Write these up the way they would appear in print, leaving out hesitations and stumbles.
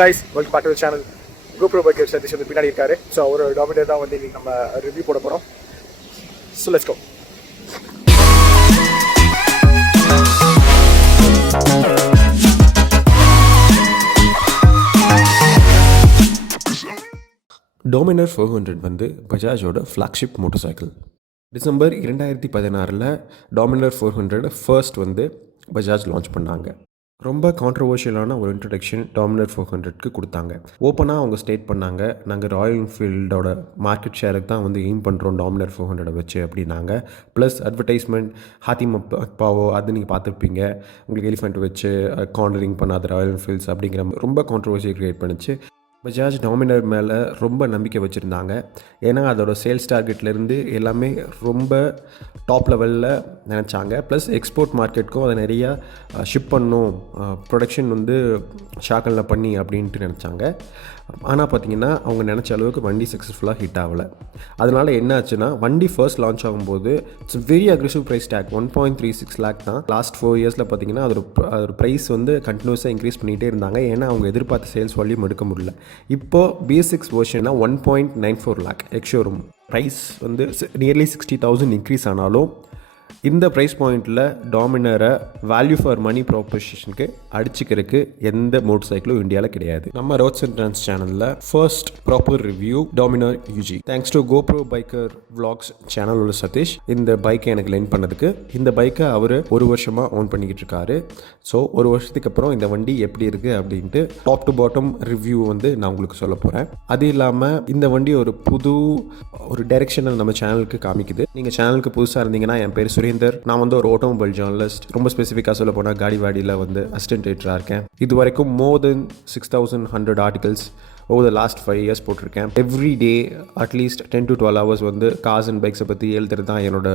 guys, welcome back to the channel. GoPro Biker Satish வந்து பின்னாடி இருக்காரு. ஸோ அவரோட டாமினேட்டர் தான் வந்து இன்னைக்கு நம்ம ரிவ்யூ போட போகிறோம். So let's go. டாமினர் 400 வந்து பஜாஜோட flagship motorcycle. December 2016 Dominar 400 first வந்து பஜாஜ் லான்ச் பண்ணாங்க. ரொம்ப கான்ட்ரவர்ஷியலான ஒரு இன்ட்ரடக்ஷன் டாமினர் 400க்கு கொடுத்தாங்க. ஓப்பனாக அவங்க ஸ்டேட் பண்ணாங்க, நாங்கள் ராயல் என்ஃபீல்டோட மார்க்கெட் ஷேருக்கு தான் வந்து எய்ம் பண்ணுறோம் டாமினர் 400 வச்சு அப்படின்னாங்க. ப்ளஸ் அட்வர்டைஸ்மெண்ட் ஹாத்திமப்பாவோ அது நீங்கள் பார்த்துருப்பீங்க, உங்களுக்கு எலிஃபெண்ட் வச்சு கார்னரிங் பண்ணாத ராயல் என்ஃபீல்ட்ஸ் அப்படிங்கிற ரொம்ப கான்ட்ரவர்சியை க்ரியேட் பண்ணிச்சு. பஜாஜ் டாமினர் மேலே ரொம்ப நம்பிக்கை வச்சுருந்தாங்க. ஏன்னா அதோட சேல்ஸ் டார்கெட்லேருந்து எல்லாமே ரொம்ப டாப் லெவலில் நினச்சாங்க. ப்ளஸ் எக்ஸ்போர்ட் மார்க்கெட்டுக்கும் அதை நிறையா ஷிப் பண்ணணும், ப்ரொடக்ஷன் வந்து ஷாக்கலில் பண்ணி அப்படின்ட்டு நினச்சாங்க. ஆனால் பார்த்திங்கன்னா அவங்க நினச்ச அளவுக்கு வண்டி சக்ஸஸ்ஃபுல்லாக ஹிட் ஆகலை. அதனால் என்ன ஆச்சுன்னா, வண்டி ஃபர்ஸ்ட் லான்ச் ஆகும்போது it's very aggressive price tag 1.36 lakh தான். லாஸ்ட் 4 இயர்ஸில் பார்த்திங்கன்னா அதோட ப்ரைஸ் வந்து கண்டினியூஸாக இன்க்ரீஸ் பண்ணிகிட்டே இருந்தாங்க. ஏன்னா அவங்க எதிர்பார்த்த சேல்ஸ் வால்யூம் எடுக்க முடியல. இப்போது BS6 வெர்ஷன்னா 1.94 lakh எக்ஷோரூம் ப்ரைஸ் வந்து நியர்லி 60,000 இன்க்ரீஸ் ஆனாலும் இந்த ப்ரைஸ் பாயிண்டில் டாமினரை வேல்யூ ஃபார் மணி ப்ராப்போசிஷனுக்கு அடிச்சுக்கிறதுக்கு எந்த மோட்டர் சைக்கிளும் இந்தியாவில் கிடையாது. நம்ம ரோட்ஸ் அண்ட் ட்ரான்ஸ் சேனலில் first proper review Dominar UG. Thanks to GoPro Biker Vlogs channel உள்ள சதீஷ் இந்த பைக்கை எனக்கு லென் பண்ணதுக்கு. இந்த பைக்கை அவர் 1 வருஷமாக ஓன் பண்ணிக்கிட்டு இருக்காரு. ஸோ 1 வருஷத்துக்கு அப்புறம் இந்த வண்டி எப்படி இருக்குது அப்படின்ட்டு டாப் டு பாட்டம் ரிவ்யூ வந்து நான் உங்களுக்கு சொல்ல போகிறேன். அது இல்லாமல் இந்த வண்டி ஒரு டைரெக்ஷனை நம்ம சேனலுக்கு காமிக்குது. நீங்கள் சேனலுக்கு புதுசாக இருந்தீங்கன்னா, என் பேர் சுரேந்தர். நான் வந்து ஒரு ஆட்டோமொபைல் ஜேர்னலிஸ்ட். ரொம்ப ஸ்பெசிஃபிக்காக சொல்ல போனால் காடிவாடியில் வந்து அசிஸ்டன்ட் எடிட்டராக இருக்கேன். இது வரைக்கும் மோர் தென் 6,100 articles over the last 5 years போட்டிருக்கேன். Every day at least 10 to 12 hours வந்து கார்ஸ் அண்ட் பைக்ஸை பற்றி எழுதுறது தான் என்னோட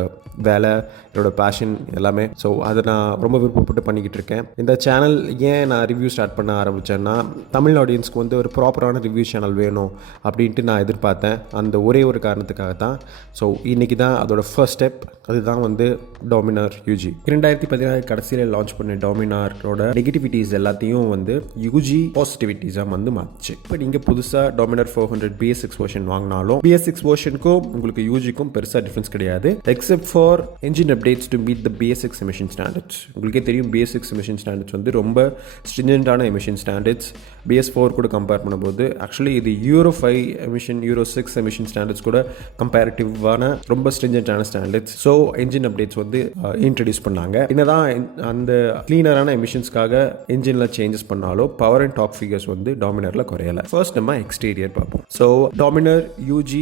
வேலை, என்னோட பேஷன் எல்லாமே. ஸோ அதை நான் ரொம்ப விருப்பப்பட்டு பண்ணிக்கிட்டு இருக்கேன். இந்த சேனல் ஏன் நான் ரிவ்யூ ஸ்டார்ட் பண்ண ஆரம்பித்தேன்னா, தமிழ் ஆடியன்ஸ்க்கு வந்து ஒரு ப்ராப்பரான ரிவ்யூ சேனல் வேணும் அப்படின்ட்டு நான் எதிர்பார்த்தேன். அந்த ஒரே ஒரு காரணத்துக்காக தான். ஸோ இன்றைக்கி தான் அதோட ஃபர்ஸ்ட் ஸ்டெப். அதுதான் வந்து டாமினர் UG. 2016 கடைசியில் லான்ச் பண்ண டாமினாரோட நெகட்டிவிட்டிஸ் எல்லாத்தையும் வந்து UG பாசிட்டிவிட்டிஸாக வந்து மாற்றிச்சு. இப்போ நீங்கள் புதுசாக டாமினர் 400 BS6 வெர்ஷன் வாங்கினாலும் BS6 வெர்ஷனுக்கும் உங்களுக்கு UGக்கும் பெருசாக டிஃப்ரென்ஸ் கிடையாது, except for engine updates to meet the BS6 emission standards. உங்களுக்கே தெரியும், BS6 எமிஷன் ஸ்டாண்டர்ட்ஸ் வந்து ரொம்ப ஸ்ட்ரிஞ்சன்டான எமிஷன் ஸ்டாண்டர்ட்ஸ். BS4 கூட கம்பேர் பண்ணும்போது ஆக்சுவலி இது Euro 5 emission, Euro 6 emission standards கூட கம்பேரிட்டிவான ரொம்ப ஸ்ட்ரிஞ்சன்டான ஸ்டாண்டர்ட்ஸ். ஸோ என்ஜின் அப்டேட்ஸ் வந்து இன்ட்ரடியூஸ் பண்ணாங்க. என்னதான் அந்த கிளீனரான எமிஷன்ஸ்க்காக என்ஜினில் சேஞ்சஸ் பண்ணாலும் பவர் அண்ட் டாப் ஃபிகர்ஸ் வந்து டாமினரில் குறையலை. ஃபர்ஸ்ட் நம்ம எக்ஸ்டீரியர் பார்ப்போம். ஸோ டாமினர் UG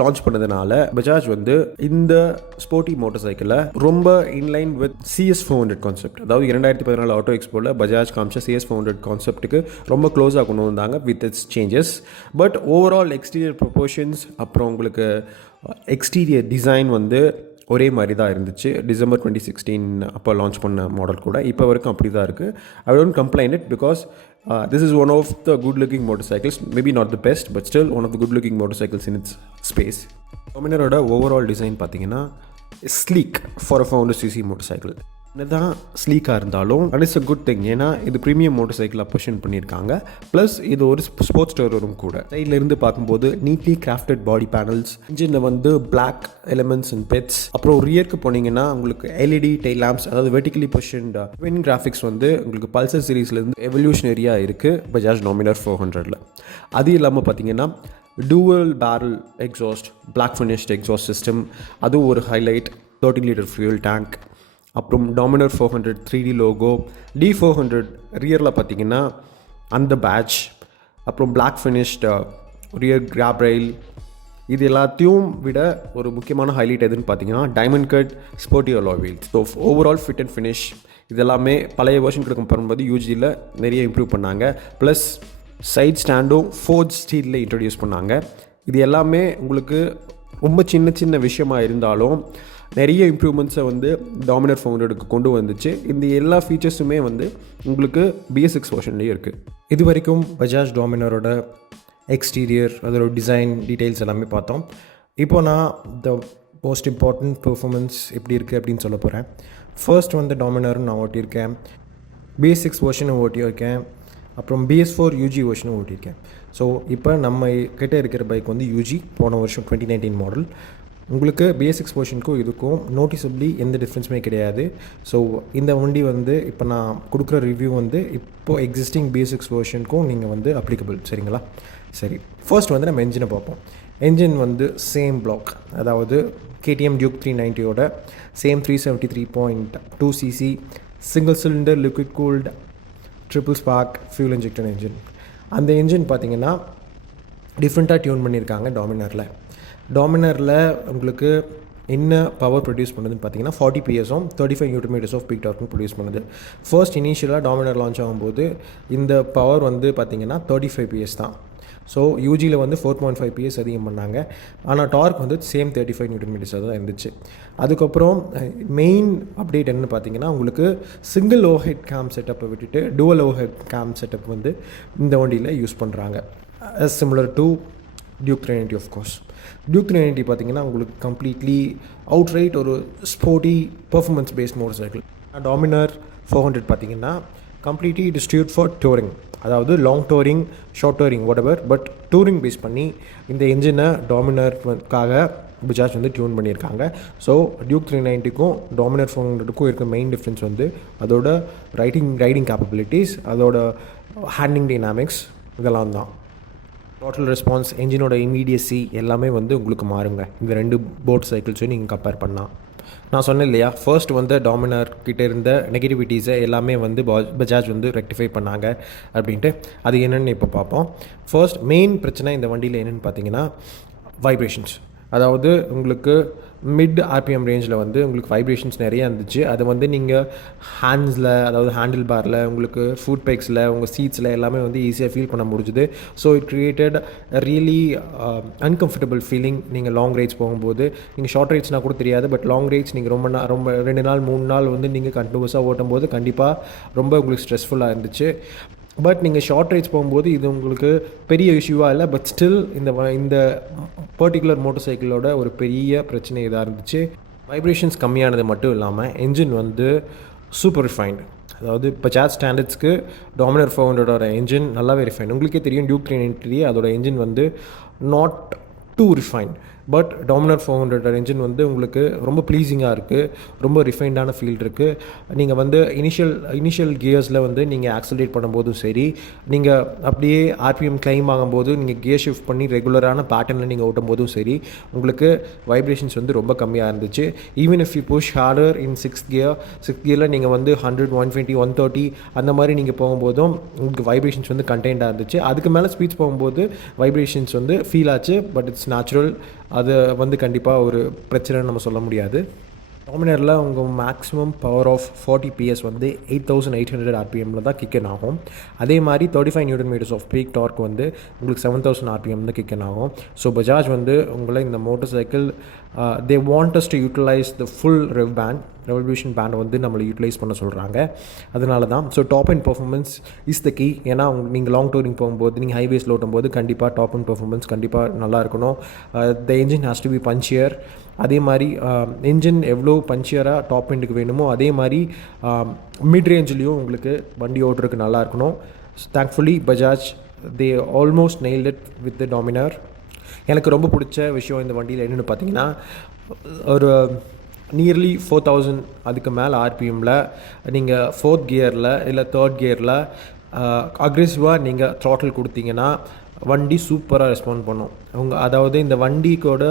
லான்ச் பண்ணதுனால பஜாஜ் வந்து இந்த ஸ்போர்ட்டி மோட்டர் சைக்கிளை ரொம்ப இன்லைன் வித் CS400 கான்செப்ட், அதாவது 2014 ஆட்டோ எக்ஸ்போவில் பஜாஜ் காமிச்ச CS400 கான்செப்ட்டுக்கு ரொம்ப க்ளோஸாக கொண்டு வந்தாங்க with it's changes. But overall exterior proportions அப்புறம் உங்களுக்கு எக்ஸ்டீரியர் டிசைன் வந்து ஒரே மாதிரி தான் இருந்துச்சு. டிசம்பர் 2016 அப்போ லான்ச் பண்ண மாடல் கூட இப்போ வரைக்கும் அப்படி தான் இருக்குது. I don't complain it because this is one of the good looking motorcycles, maybe not the best but still one of the good looking motorcycles in its space. Dominar-ஓட overall design பார்த்தீங்கன்னா sleek for 400cc motorcycle. என்னதான் ஸ்லீக்காக இருந்தாலும் it is a good thing. ஏன்னா இது premium motor சைக்கிளாக position பண்ணியிருக்காங்க. Plus இது ஒரு ஸ்போர்ட்ஸ் ஸ்டோரும் கூட. சைடில் இருந்து பார்க்கும்போது நீட்லி கிராஃப்டட் பாடி பேனல்ஸ், இன்ஜினில் வந்து பிளாக் எலிமெண்ட்ஸ் அண்ட் பெட்ஸ். அப்புறம் ரியருக்கு போனீங்கன்னா உங்களுக்கு LED டெய்ல் லேம்ப்ஸ், அதாவது வெர்டிகலி பொசிஷன்ட் ட்வின் கிராஃபிக்ஸ் வந்து உங்களுக்கு பல்சர் சீரீஸ்லேருந்து எவல்யூஷனரியாக இருக்குது பஜாஜ் டாமினர் 400ல். அது இல்லாமல் பார்த்தீங்கன்னா dual barrel exhaust, black finished exhaust system, அதுவும் ஒரு ஹைலைட். 30 liter fuel tank. அப்புறம் டாமினர் 400 3D லோகோ. D400 ரியரில் பார்த்தீங்கன்னா அந்த பேட்ச், அப்புறம் black finished rear grab rail. இது எல்லாத்தையும் விட ஒரு முக்கியமான ஹைலைட் எதுன்னு பார்த்தீங்கன்னா diamond cut sporty alloy wheels. So overall fit and finish இதெல்லாமே பழைய வெர்ஷன் கூட கம்பேர் பண்ணும்போது UGயில் நிறைய இம்ப்ரூவ் பண்ணாங்க. ப்ளஸ் சைட் ஸ்டாண்டும் ஃபோர்ஜ் ஸ்டீலில் இன்ட்ரடியூஸ் பண்ணாங்க. இது எல்லாமே உங்களுக்கு ரொம்ப சின்ன சின்ன விஷயமாக இருந்தாலும் நிறைய இம்ப்ரூவ்மெண்ட்ஸை வந்து டாமினர் 400க்கு கொண்டு வந்துச்சு. இந்த எல்லா ஃபீச்சர்ஸுமே வந்து உங்களுக்கு BS6 வெர்ஷன்லேயே இருக்குது. இது வரைக்கும் பஜாஜ் டாமினரோட எக்ஸ்டீரியர், அதோட டிசைன் டீட்டெயில்ஸ் எல்லாமே பார்த்தோம். இப்போ நான் த மோஸ்ட் இம்பார்ட்டன்ட் பெர்ஃபார்மன்ஸ் எப்படி இருக்குது அப்படின்னு சொல்ல போகிறேன். ஃபர்ஸ்ட் வந்து டாமினர் நான் ஓட்டியிருக்கேன், BS6 வெர்ஷனை ஓட்டியிருக்கேன். அப்புறம் BS4 UG வெர்ஷனும் ஓட்டியிருக்கேன். ஸோ இப்போ நம்ம கிட்ட இருக்கிற பைக் வந்து UG போன வருஷம் 2019 மாடல். உங்களுக்கு BS6 வெர்ஷனுக்கும் இதுக்கும் நோட்டிசபிளி எந்த டிஃப்ரென்ஸுமே கிடையாது. ஸோ இந்த வண்டி வந்து இப்போ நான் கொடுக்குற ரிவ்யூ வந்து இப்போது எக்ஸிஸ்டிங் BS6 வெர்ஷனுக்கும் நீங்கள் வந்து அப்ளிகபிள். சரிங்களா? சரி, ஃபர்ஸ்ட் வந்து நம்ம என்ஜினை பார்ப்போம். என்ஜின் வந்து சேம் பிளாக், அதாவது KTM Duke 390யோட சேம் 373.2 cc single cylinder liquid cooled triple spark fuel injected engine. அந்த என்ஜின் பார்த்திங்கன்னா டிஃப்ரெண்ட்டாக டியூன் பண்ணியிருக்காங்க டாமினரில் உங்களுக்கு என்ன பவர் ப்ரொடியூஸ் பண்ணுதுன்னு பார்த்தீங்கன்னா 40 PS-உம் 35 Nm ஆஃப் பீக் டார்க்கும் ப்ரொடியூஸ் பண்ணுது. ஃபர்ஸ்ட் இனிஷியலாக டாமினர் லான்ச் ஆகும்போது இந்த பவர் வந்து பார்த்திங்கன்னா 35 PS தான். ஸோ யூஜியில் வந்து 4.5 PS அதிகம் பண்ணாங்க. ஆனால் டார்க் வந்து சேம் 35 Nm தான் இருந்துச்சு. அதுக்கப்புறம் மெயின் அப்டேட் என்னென்னு பார்த்தீங்கன்னா உங்களுக்கு சிங்கிள் ஓஹெட் கேம் செட்டப்பை விட்டுட்டு டுவல் ஓஹெட் கேம் செட்டப் வந்து இந்த வண்டியில் யூஸ் பண்ணுறாங்க. Similar to Duke 390 of course. Duke 390 பார்த்தீங்கன்னா உங்களுக்கு கம்ப்ளீட்லி அவுட்ரைட் ஒரு sporty performance based motorcycle. Dominar 400 பார்த்தீங்கன்னா கம்ப்ளீட்லி டிஸ்ட்ரிபியூட் ஃபார் டூரிங், அதாவது long touring, short touring, whatever, but touring base பண்ணி இந்த என்ஜினை டாமினருக்காக பஜாஜ் வந்து டியூன் பண்ணியிருக்காங்க. ஸோ Duke 390க்கும் டாமினர் 400க்கும் இருக்க மெயின் டிஃப்ரென்ஸ் வந்து அதோட ரைடிங் கேப்பபிலிட்டிஸ், அதோட ஹேண்ட்லிங் டைனாமிக்ஸ், இதெல்லாம் தான். டோட்டல் ரெஸ்பான்ஸ், என்ஜினோட இமீடியசி எல்லாமே வந்து உங்களுக்கு மாறுங்க இந்த ரெண்டு போட் சைக்கிள்ஸையும் நீங்கள் கம்பேர் பண்ணால். நான் சொன்னேன் இல்லையா, ஃபர்ஸ்ட் வந்து டாமினர் கிட்டே இருந்த நெகட்டிவிட்டிஸை எல்லாமே வந்து பஜாஜ் வந்து ரெக்டிஃபை பண்ணாங்க அப்படின்ட்டு. அது என்னென்னு இப்போ பார்ப்போம். ஃபர்ஸ்ட் மெயின் பிரச்சனை இந்த வண்டியில் என்னென்னு பார்த்தீங்கன்னா வைப்ரேஷன்ஸ். அதாவது உங்களுக்கு மிட் RPM ரேஞ்சில் வந்து உங்களுக்கு வைப்ரேஷன்ஸ் நிறையா இருந்துச்சு. அதை வந்து நீங்கள் ஹேண்ட்ஸில், அதாவது ஹேண்டில் பாரில், உங்களுக்கு ஃபுட் பேக்ஸில், உங்கள் சீட்ஸில் எல்லாமே வந்து ஈஸியாக ஃபீல் பண்ண முடிஞ்சுது. So it created really uncomfortable feeling. நீங்கள் லாங் ரைட்ஸ் போகும்போது, நீங்கள் ஷார்ட் ரைட்ஸ்னால் கூட தெரியாது, பட் லாங் ரைட்ஸ் நீங்கள் ரொம்ப 2 நாள் 3 நாள் வந்து நீங்கள் கண்டினியூஸாக ஓட்டும் போது கண்டிப்பாக ரொம்ப உங்களுக்கு ஸ்ட்ரெஸ்ஃபுல்லாக இருந்துச்சு. பட் நீங்கள் ஷார்ட் ரைட்ஸ் போகும்போது இது உங்களுக்கு பெரிய இஷ்யூவாக இல்லை. பட் ஸ்டில் இந்த பர்டிகுலர் மோட்டர் சைக்கிளோட ஒரு பெரிய பிரச்சனை இதாக இருந்துச்சு. வைப்ரேஷன்ஸ் கம்மியானது மட்டும் இல்லாமல் என்ஜின் வந்து சூப்பர் ரிஃபைன்டு. அதாவது பஜாஜ் ஸ்டாண்டர்ட்ஸ்க்கு டாமினர் 400ஓட என்ஜின் நல்லாவே ரிஃபைன். உங்களுக்கே தெரியும் Duke 390 அதோட என்ஜின் வந்து not too refine. But Dominar 400 engine வந்து உங்களுக்கு ரொம்ப ப்ளீஸிங்காக இருக்குது, ரொம்ப ரிஃபைண்டான ஃபீல் இருக்குது. நீங்கள் வந்து இனிஷியல் கியர்ஸில் வந்து நீங்கள் ஆக்சலரேட் பண்ணும்போதும் சரி, நீங்கள் அப்படியே RPM கிளைம் ஆகும்போது நீங்கள் கியர் ஷிஃப்ட் பண்ணி ரெகுலரான பேட்டர்னில் நீங்கள் ஓட்டும் போதும் சரி, உங்களுக்கு வைப்ரேஷன்ஸ் வந்து ரொம்ப கம்மியாக இருந்துச்சு. Even if you push harder in sixth கியரில் நீங்கள் வந்து 100, 120, 130 அந்த மாதிரி நீங்கள் போகும்போதும் உங்களுக்கு வைப்ரேஷன்ஸ் வந்து கண்டெயின்டாக இருந்துச்சு. அதுக்கு மேலே ஸ்பீட்ஸ் போகும்போது வைப்ரேஷன்ஸ் வந்து ஃபீல் ஆச்சு. But it's natural. அது வந்து கண்டிப்பாக ஒரு பிரச்சனைன்னு நம்ம சொல்ல முடியாது. டாமினரில் உங்கள் மேக்ஸிமம் பவர் ஆஃப் 40 PS வந்து 8800 RPMல தான் கிக்கன் ஆகும். அதே மாதிரி 35 Nm ஆஃப் பீக் டார்க் வந்து உங்களுக்கு 7000 RPM தான் கிக்கன் ஆகும். ஸோ பஜாஜ் வந்து உங்களை இந்த motorcycle they want us to utilize the full revolution band வந்து நம்மளை யூட்டிலைஸ் பண்ண சொல்கிறாங்க. அதனால தான் so top and performance is the key. ஏன்னா நீங்கள் லாங் டூரிங் போகும்போது, நீங்கள் ஹைவேஸில் ஓட்டும் போது கண்டிப்பாக டாப் அண்ட் பர்ஃபார்மன்ஸ் கண்டிப்பாக நல்லா இருக்கணும். The engine has to be punchier. அதே மாதிரி என்ஜின் எவ்வளோ பஞ்சியராக டாப் எண்டுக்கு வேணுமோ அதே மாதிரி மிட் ரேஞ்சிலையும் உங்களுக்கு வண்டி ஓட்டுறதுக்கு நல்லா இருக்கணும். Thankfully Bajaj they almost nailed it with the Dominar. எனக்கு ரொம்ப பிடிச்ச விஷயம் இந்த வண்டியில் என்னென்னு பார்த்தீங்கன்னா, ஒரு நியர்லி 4000 அதுக்கு மேலே RPMல நீங்கள் 4th கியரில் இல்லை 3rd கியரில் அக்ரெசிவாக நீங்கள் த்ராட்டில் கொடுத்தீங்கன்னா வண்டி சூப்பராக ரெஸ்பாண்ட் பண்ணும். அதாவது இந்த வண்டிக்கோட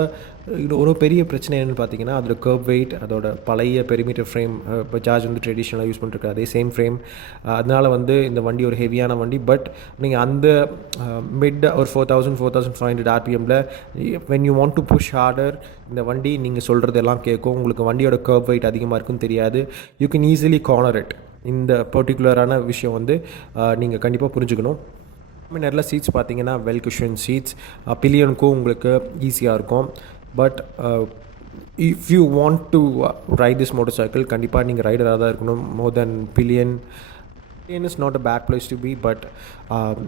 ஒரு பெரிய பிரச்சனை என்னென்னு பார்த்தீங்கன்னா, அதோட கர்வ் வெயிட், அதோட பழைய பெரிமீட்டர் ஃப்ரேம், பஜாஜ் வந்து ட்ரெடிஷ்னலாக யூஸ் பண்ணிருக்க அதே சேம் ஃப்ரேம். அதனால் வந்து இந்த வண்டி ஒரு ஹெவியான வண்டி. பட் நீங்கள் அந்த மிட் ஒரு 4500 RPMல when you want to push harder, இந்த வண்டி நீங்கள் சொல்கிறது எல்லாம் கேட்கும். உங்களுக்கு வண்டியோட கர்வ் வெயிட் அதிகமாக இருக்குன்னு தெரியாது. You can easily corner it. இந்த பர்டிகுலரான விஷயம் வந்து நீங்கள் கண்டிப்பாக புரிஞ்சுக்கணும். டாமினரில் சீட்ஸ் பார்த்தீங்கன்னா வெல் குஷன் சீட்ஸ், பில்லியனுக்கும் உங்களுக்கு ஈஸியாக இருக்கும். But if you want to ride this motorcycle கண்டிப்பாக நீங்கள் ரைடராக தான் இருக்கணும். More then pillion is not a bad place to be. But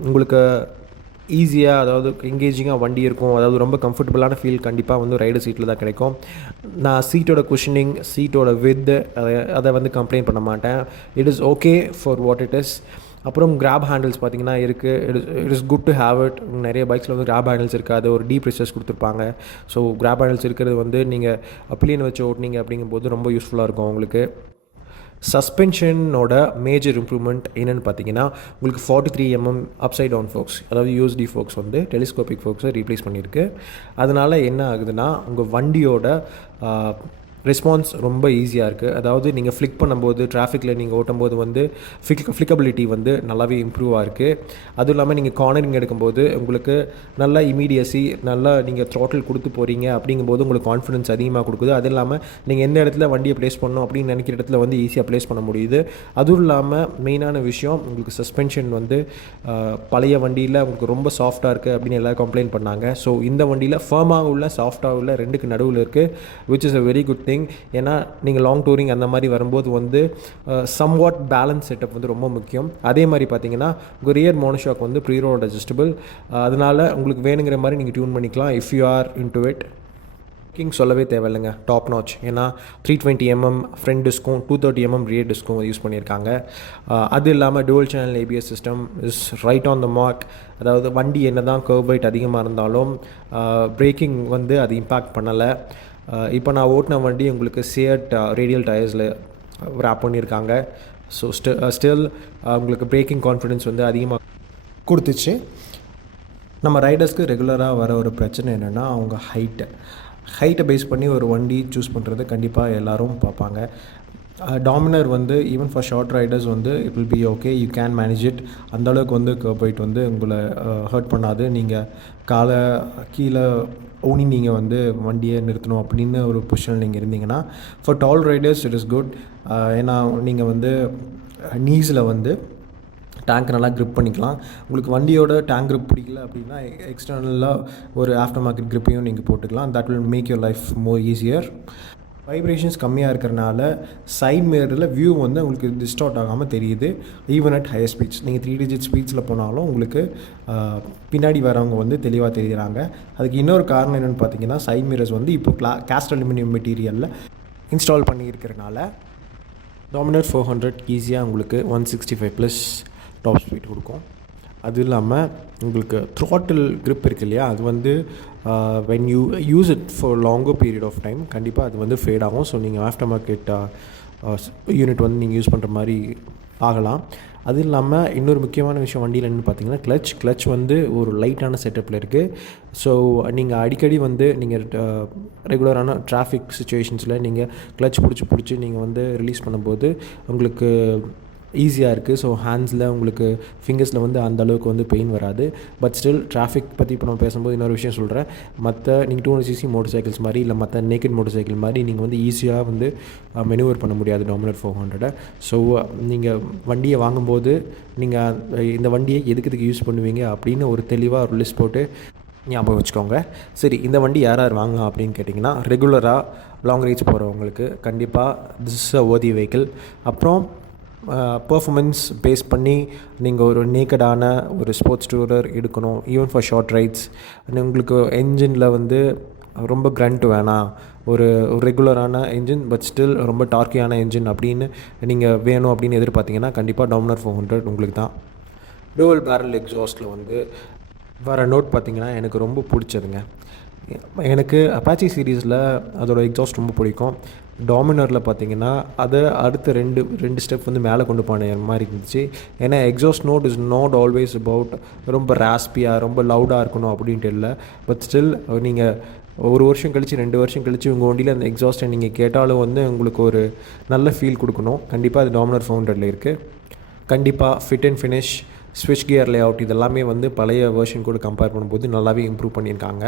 உங்களுக்கு ஈஸியாக, அதாவது எங்கேஜிங்காக வண்டி இருக்கும். அதாவது ரொம்ப கம்ஃபர்டபுளான ஃபீல் கண்டிப்பாக வந்து ரைடர் சீட்டில் தான் கிடைக்கும். நான் சீட்டோட குஷனிங், சீட்டோட வித் அதை வந்து கம்ப்ளைண்ட் பண்ண மாட்டேன். It is okay for what it is. அப்புறம் கிராப் ஹேண்டில்ஸ் பார்த்தீங்கன்னா இருக்குது. It is good to have it. நிறைய பைக்ஸில் வந்து கிராப் ஹேண்டில்ஸ் இருக்காது, ஒரு டீப் ப்ரெஷர்ஸ் கொடுத்துருப்பாங்க. ஸோ கிராப் ஹேண்டில்ஸ் இருக்கிறது வந்து நீங்கள் பிளேன் வச்சு ஓட்டினீங்க அப்படிங்கும்போது ரொம்ப யூஸ்ஃபுல்லாக இருக்கும் உங்களுக்கு. சஸ்பென்ஷனோட மேஜர் இம்ப்ரூவ்மெண்ட் என்னென்னு பார்த்தீங்கன்னா உங்களுக்கு 43 mm அப்சைட் டவுன் ஃபோக்ஸ், அதாவது யூஎஸ்டி ஃபோக்ஸ் வந்து டெலிஸ்கோபிக் ஃபோக்ஸை ரீப்ளேஸ் பண்ணியிருக்கு. அதனால் என்ன ஆகுதுன்னா உங்கள் வண்டியோட ரெஸ்பான்ஸ் ரொம்ப ஈஸியாக இருக்குது. அதாவது நீங்கள் ஃப்ளிக் பண்ணும்போது டிராஃபிக்கில் நீங்கள் ஓட்டும்போது வந்து ஃப்ளிக்கபிலிட்டி வந்து நல்லாவே இம்ப்ரூவாக இருக்குது. அதுவும் இல்லாமல் நீங்கள் கார்னரிங் எடுக்கும்போது உங்களுக்கு நல்ல இமீடியசி, நல்லா நீங்கள் த்ராட்டில் கொடுத்து போகிறீங்க அப்படிங்கும்போது உங்களுக்கு கான்ஃபிடன்ஸ் அதிகமாக கொடுக்குது. அதுவும் இல்லாமல் நீங்கள் எந்த இடத்துல வண்டியை ப்ளேஸ் பண்ணணும் அப்படின்னு நினைக்கிற இடத்துல வந்து ஈஸியாக ப்ளேஸ் பண்ண முடியுது. அதுவும் இல்லாமல் மெயினான விஷயம் உங்களுக்கு சஸ்பென்ஷன் வந்து பழைய வண்டியில் உங்களுக்கு ரொம்ப சாஃப்டாக இருக்குது அப்படின்னு எல்லோரும் கம்ப்ளைண்ட் பண்ணாங்க. ஸோ இந்த வண்டியில் ஃபர்மாக உள்ள சாஃப்டாக உள்ள ரெண்டுக்கு நடுவில் இருக்குது, which is a very good thing. ஏன்னா நீங்கள் லாங் டூரிங் அந்த மாதிரி வரும்போது வந்து சம்வாட் பேலன்ஸ் செட்டப் வந்து ரொம்ப முக்கியம். அதே மாதிரி பார்த்தீங்கன்னா உங்கள் ரியர் மோனோஷாக் வந்து ப்ரீரோட் அட்ஜஸ்டபிள், அதனால் உங்களுக்கு வேணுங்கிற மாதிரி நீங்கள் டியூன் பண்ணிக்கலாம் if you are into it. King சொல்லவே தேவையில்லைங்க, டாப் நாச். ஏன்னா 320 mm ஃப்ரண்ட் டிஸ்க்கும் 230 mm ரியர் டிஸ்க்கும் யூஸ் பண்ணியிருக்காங்க. அது இல்லாமல் dual channel ABS system is right on the mark. அதாவது வண்டி என்ன தான் கர்வ் வெயிட் அதிகமாக இருந்தாலும் பிரேக்கிங் வந்து அது இம்பேக்ட் பண்ணலை. இப்போ நான் ஓட்டின வண்டி உங்களுக்கு சியட் ரேடியல் டயர்ஸில் ரேப் பண்ணியிருக்காங்க. ஸோ ஸ்டில் உங்களுக்கு பிரேக்கிங் கான்ஃபிடென்ஸ் வந்து அதிகமாக கொடுத்துச்சு. நம்ம ரைடர்ஸ்க்கு ரெகுலராக வர ஒரு பிரச்சனை என்னென்னா அவங்க ஹைட்டை பேஸ் பண்ணி ஒரு வண்டி சூஸ் பண்ணுறது கண்டிப்பாக எல்லோரும் பார்ப்பாங்க. டாமினர் வந்து ஈவன் ஃபார் ஷார்ட் ரைடர்ஸ் வந்து it will be okay, you can manage it. அந்தளவுக்கு வந்து கர்வ் வந்து உங்களை ஹர்ட் பண்ணாது. நீங்கள் காலை கீழே ஊனி நீங்கள் வந்து வண்டியை நிறுத்தணும் அப்படின்னு ஒரு பொசிஷனில் நீங்கள் இருந்தீங்கன்னா for tall riders it is good. ஏன்னா நீங்கள் வந்து நீஸில் வந்து டேங்க் நல்லா க்ரிப் பண்ணிக்கலாம். உங்களுக்கு வண்டியோட டேங்க் க்ரிப் பிடிக்கல அப்படின்னா எக்ஸ்டர்னலாக ஒரு ஆஃப்டர் மார்க்கெட் க்ரிப்பையும் நீங்கள் போட்டுக்கலாம். That will make your life more easier. Vibrations கம்மியாக இருக்கிறனால சைட் மிரரில் வியூ வந்து உங்களுக்கு டிஸ்டார்ட் ஆகாமல் தெரியுது. ஈவன் அட் ஹையர் ஸ்பீட்ஸ் நீங்கள் 3 digit ஸ்பீட்ஸில் போனாலும் உங்களுக்கு பின்னாடி வரவங்க வந்து தெளிவாக தெரிகிறாங்க. அதுக்கு இன்னொரு காரணம் என்னென்னு பார்த்தீங்கன்னா சைட் மிரர்ஸ் வந்து இப்போ காஸ்ட் அலுமினியம் மெட்டீரியலில் இன்ஸ்டால் பண்ணியிருக்கிறனால டாமினர் 400 ஈஸியாக உங்களுக்கு 165+ டாப் ஸ்பீட் கொடுக்கும். அது இல்லாமல் உங்களுக்கு த்ராட்டில் க்ரிப் இருக்கு இல்லையா, அது வந்து when you use it for longer period of time கண்டிப்பாக அது வந்து ஃபேட் ஆகும். ஸோ நீங்கள் ஆஃப்டர் மார்க்கெட் யூனிட் வந்து நீங்கள் யூஸ் பண்ணுற மாதிரி ஆகலாம். அது இல்லாமல் இன்னொரு முக்கியமான விஷயம் வண்டியில் என்னென்னு பார்த்தீங்கன்னா கிளச் வந்து ஒரு லைட்டான செட்டப்பில் இருக்குது. ஸோ நீங்கள் அடிக்கடி வந்து நீங்கள் ரெகுலரான டிராஃபிக் சுச்சுவேஷன்ஸில் நீங்கள் கிளச் பிடிச்சி நீங்கள் வந்து ரிலீஸ் பண்ணும்போது உங்களுக்கு ஈஸியாக இருக்குது. ஸோ ஹேண்ட்ஸில் உங்களுக்கு ஃபிங்கர்ஸில் வந்து அந்தளவுக்கு வந்து பெயின் வராது. பட் ஸ்டில் டிராஃபிக் பற்றி இப்போ நம்ம பேசும்போது இன்னொரு விஷயம் சொல்கிறேன். மற்ற நீங்கள் 200cc மோட்டர் சைக்கிள்ஸ் மாதிரி இல்லை மற்ற நேக்கட் மோட்டர் சைக்கிள் மாதிரி நீங்கள் வந்து ஈஸியாக வந்து மெனுவர் பண்ண முடியாது டாமினர் 400. ஸோ நீங்கள் வண்டியை வாங்கும்போது நீங்கள் இந்த வண்டியை எதுக்கு யூஸ் பண்ணுவீங்க அப்படின்னு ஒரு தெளிவாக ஒரு லிஸ்ட் போட்டு ஞாபகம் வச்சுக்கோங்க. சரி, இந்த வண்டி யார் வாங்கலாம் அப்படின்னு கேட்டிங்கன்னா ரெகுலராக லாங் ரைட்ஸ் போகிறவங்களுக்கு கண்டிப்பாக this is a worthy vehicle. அப்புறம் பர்ஃபார்மன்ஸ் பேஸ் பண்ணி நீங்கள் ஒரு நேக்கடான ஒரு ஸ்போர்ட்ஸ் டூரர் எடுக்கணும், ஈவன் ஃபார் ஷார்ட் ரைட்ஸ். உங்களுக்கு என்ஜினில் வந்து ரொம்ப கிரண்ட் வேணாம், ஒரு ரெகுலரான என்ஜின் பட் ஸ்டில் ரொம்ப டார்க்கியான என்ஜின் அப்படின்னு நீங்கள் வேணும் அப்படின்னு எதிர்பார்த்தீங்கன்னா கண்டிப்பாக டாமினர் 400 உங்களுக்கு தான். டூவல் பேரல் எக்ஸாஸ்ட்டில் வந்து வர நோட் பார்த்திங்கன்னா எனக்கு ரொம்ப பிடிச்சதுங்க. எனக்கு அப்பாச்சி சீரீஸில் அதோட எக்ஸாஸ்ட் ரொம்ப பிடிக்கும். டாமினரில் பார்த்தீங்கன்னா அதை அடுத்த ரெண்டு ஸ்டெப் வந்து மேலே கொண்டு போன மாதிரி இருந்துச்சு. ஏன்னா exhaust note is not always about ரொம்ப ராஸ்பியாக ரொம்ப லவுடாக இருக்கணும் அப்படின்ட்டு இல்லை. பட் ஸ்டில் நீங்கள் ஒரு வருஷம் கழித்து 2 வருஷம் கழித்து உங்கள் வண்டியில் அந்த எக்ஸாஸ்ட்டை நீங்கள் கேட்டாலும் வந்து உங்களுக்கு ஒரு நல்ல ஃபீல் கொடுக்கணும். கண்டிப்பாக அது டாமினர் 400 இருக்குது. கண்டிப்பாக ஃபிட் அண்ட் ஃபினிஷ், ஸ்விட்ச் கியர் லேஅவுட் இதெல்லாமே வந்து பழைய வெர்ஷன் கூட கம்பேர் பண்ணும்போது நல்லாவே இம்ப்ரூவ் பண்ணியிருக்காங்க.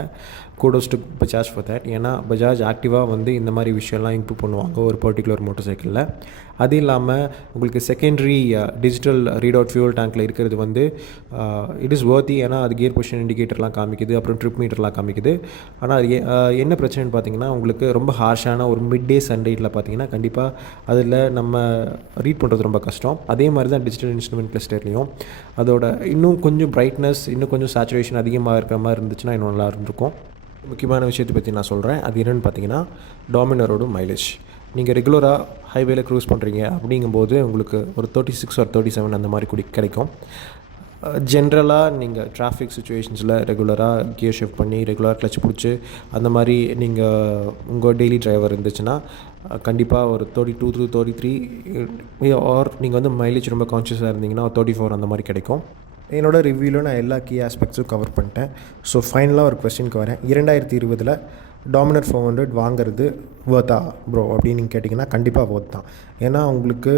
Kudos to Bajaj for that. ஏன்னா பஜாஜ் ஆக்டிவாக வந்து இந்த மாதிரி விஷயம்லாம் இம்ப்ரூவ் பண்ணுவாங்க ஒரு பர்டிகுலர் மோட்டர் சைக்கிளில். அது இல்லாமல் உங்களுக்கு secondary digital read out fuel டேங்க்கில் இருக்கிறது வந்து இட் இஸ் worthy. ஏன்னா அது கியர் பொசிஷன் இண்டிகேட்டர்லாம் காமிக்குது, அப்புறம் ட்ரிப் மீட்டர்லாம் காமிக்குது. ஆனால் அது என்ன பிரச்சனைன்னு பார்த்தீங்கன்னா உங்களுக்கு ரொம்ப ஹார்ஷான ஒரு மிட் டே சன்லைட்டில் பார்த்தீங்கன்னா கண்டிப்பாக அதில் நம்ம ரீட் பண்ணுறது ரொம்ப கஷ்டம். அதே மாதிரி தான் டிஜிட்டல் இன்ஸ்ட்ருமெண்ட் கிளஸ்டர்லேயும் அதோட இன்னும் கொஞ்சம் பிரைட்னஸ், இன்னும் கொஞ்சம் சேச்சுரேஷன் அதிகமாக இருக்கிற மாதிரி இருந்துச்சுன்னா இன்னும் நல்லா இருந்திருக்கும். முக்கியமான விஷயத்தை பற்றி நான் சொல்கிறேன். அது என்னென்னு பார்த்தீங்கன்னா டாமினரோட மைலேஜ். நீங்கள் ரெகுலராக ஹைவேல க்ரூஸ் பண்ணுறீங்க அப்படிங்கும்போது உங்களுக்கு ஒரு 36 or 37 அந்த மாதிரி கிடைக்கும். ஜென்ரலாக நீங்கள் டிராஃபிக் சுச்சுவேஷன்ஸில் ரெகுலராக கியர் ஷிஃப்ட் பண்ணி ரெகுலராக கிளச் பிடிச்சி அந்த மாதிரி நீங்கள் உங்கள் டெய்லி டிரைவர் இருந்துச்சுன்னா கண்டிப்பாக ஒரு 32 to 33 ஆர் நீங்கள் வந்து மைலேஜ் ரொம்ப கான்ஷியஸாக இருந்தீங்கன்னா 34 அந்த மாதிரி கிடைக்கும். என்னோடய ரிவ்யூவில் நான் எல்லா கீ ஆஸ்பெக்ட்ஸும் கவர் பண்ணிட்டேன். ஸோ ஃபைனலாக ஒரு கொஸ்டினுக்கு வரேன். 2020 டாமினர் 400 வாங்குறது வர்த்தா ப்ரோ அப்படின்னு நீங்கள் கேட்டிங்கன்னா கண்டிப்பாக வர்த் தான். ஏன்னா உங்களுக்கு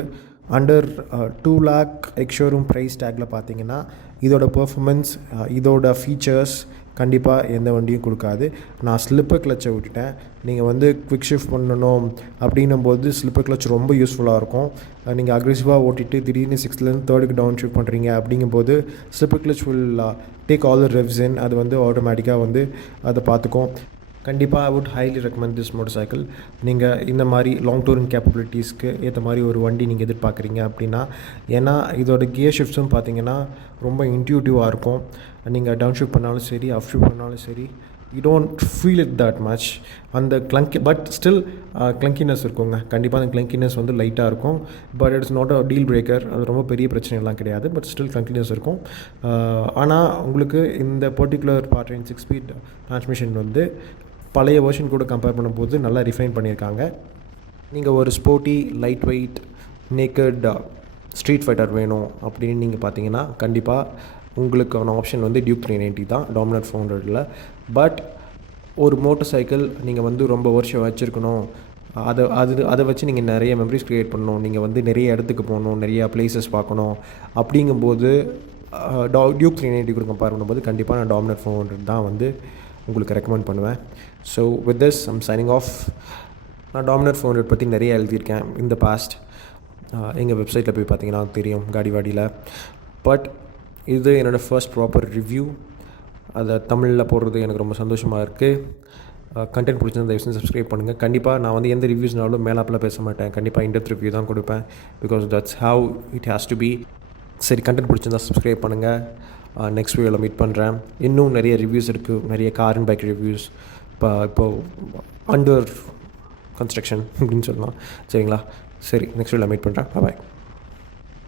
அண்டர் 2 lakh எக்ஷோரூம் ப்ரைஸ் டேக்கில் பார்த்தீங்கன்னா இதோட பெர்ஃபார்மன்ஸ் இதோட ஃபீச்சர்ஸ் கண்டிப்பாக எந்த வண்டியும் கொடுக்காது. நான் ஸ்லிப்பர் கிளச்சை விட்டுட்டேன். நீங்கள் வந்து குவிக் ஷிஃப்ட் பண்ணணும் அப்படின்னும்போது ஸ்லிப்பர் கிளச் ரொம்ப யூஸ்ஃபுல்லாக இருக்கும். நீங்கள் அக்ரெசிவாக ஓட்டிட்டு திடீர்னு 6th தேர்டுக்கு டவுன் ஷிஃப்ட் பண்ணுறீங்க அப்படிங்கும்போது slipper clutch will take all the revs in. அது வந்து ஆட்டோமேட்டிக்காக வந்து அதை பார்த்துக்கும். கண்டிப்பாக I would highly recommend this motorcycle. நீங்கள் இந்த மாதிரி லாங் டூரிங் கேப்பபிலிட்டிஸ்க்கு ஏற்ற மாதிரி ஒரு வண்டி நீங்கள் எதிர்பார்க்குறீங்க அப்படின்னா. ஏன்னா இதோட கியர் ஷிஃப்ட்ஸும் பார்த்தீங்கன்னா ரொம்ப இன்ட்யூட்டிவாக இருக்கும். நீங்கள் டவுன் ஷிஃப்ட் பண்ணாலும் சரி அப் ஷிஃப்ட் பண்ணாலும் சரி you don't feel it that much. அந்த பட் ஸ்டில் கிளங்கினஸ் இருக்குங்க. கண்டிப்பாக அந்த கிளங்கினஸ் வந்து லைட்டாக இருக்கும். But it's not a deal breaker. அது ரொம்ப பெரிய பிரச்சனைலாம் கிடையாது. பட் ஸ்டில் கிளங்கினஸ் இருக்கும். ஆனால் உங்களுக்கு இந்த பர்டிகுலர் பாட்ரின் 6 ஸ்பீட் டிரான்ஸ்மிஷன் வந்து பழைய வெர்ஷன் கூட கம்பேர் பண்ணும்போது நல்லா ரிஃபைன் பண்ணியிருக்காங்க. நீங்கள் ஒரு sporty light weight naked street fighter வேணும் அப்படின்னு நீங்கள் பார்த்தீங்கன்னா கண்டிப்பாக உங்களுக்கான ஆப்ஷன் வந்து டியூக் 390 தான் டாமினர் 400. பட் ஒரு மோட்டர் சைக்கிள் நீங்கள் வந்து ரொம்ப வருஷம் வச்சுருக்கணும், அதை வச்சு நீங்கள் நிறைய மெமரிஸ் க்ரியேட் பண்ணணும், நீங்கள் வந்து நிறைய இடத்துக்கு போகணும், நிறையா பிளேசஸ் பார்க்கணும் அப்படிங்கும்போது டியூக் 390 கூட கம்பேர் பண்ணும்போது கண்டிப்பாக நான் டாமினர் 400 தான் வந்து உங்களுக்கு ரெக்கமெண்ட் பண்ணுவேன். So with this I'm signing off. நான் டாமினர் 400 பற்றி நிறைய எழுதியிருக்கேன் இந்த பாஸ்ட். எங்கள் வெப்சைட்டில் போய் பார்த்தீங்கன்னா தெரியும் காடிவாடியில். பட் இது என்னோடய ஃபர்ஸ்ட் ப்ராப்பர் ரிவ்யூ. அதை தமிழில் போடுறது எனக்கு ரொம்ப சந்தோஷமாக இருக்குது. கண்டென்ட் பிடிச்சிருந்தா தயவு செஞ்சு சப்ஸ்கிரைப் பண்ணுங்கள். கண்டிப்பாக நான் வந்து எந்த ரிவ்யூஸ்னாலும் மேலாப்பில் பேச மாட்டேன். கண்டிப்பாக இன்டெப்த் ரிவ்யூ தான் கொடுப்பேன். Because that's how it has to be. சரி, கண்டென்ட் பிடிச்சிருந்தா சப்ஸ்கிரைப் பண்ணுங்கள். நெக்ஸ்ட் வீடியோவில் மீட் பண்ணுறேன். இன்னும் நிறைய ரிவ்யூஸ் இருக்குது, நிறைய கார் அண்ட் பைக் ரிவ்யூஸ் இப்போது அண்டர் கன்ஸ்ட்ரக்ஷன் அப்படின்னு சொல்லலாம். சரிங்களா? சரி, நெக்ஸ்ட் வீடியோவில் மீட் பண்ணுறேன். பாய்.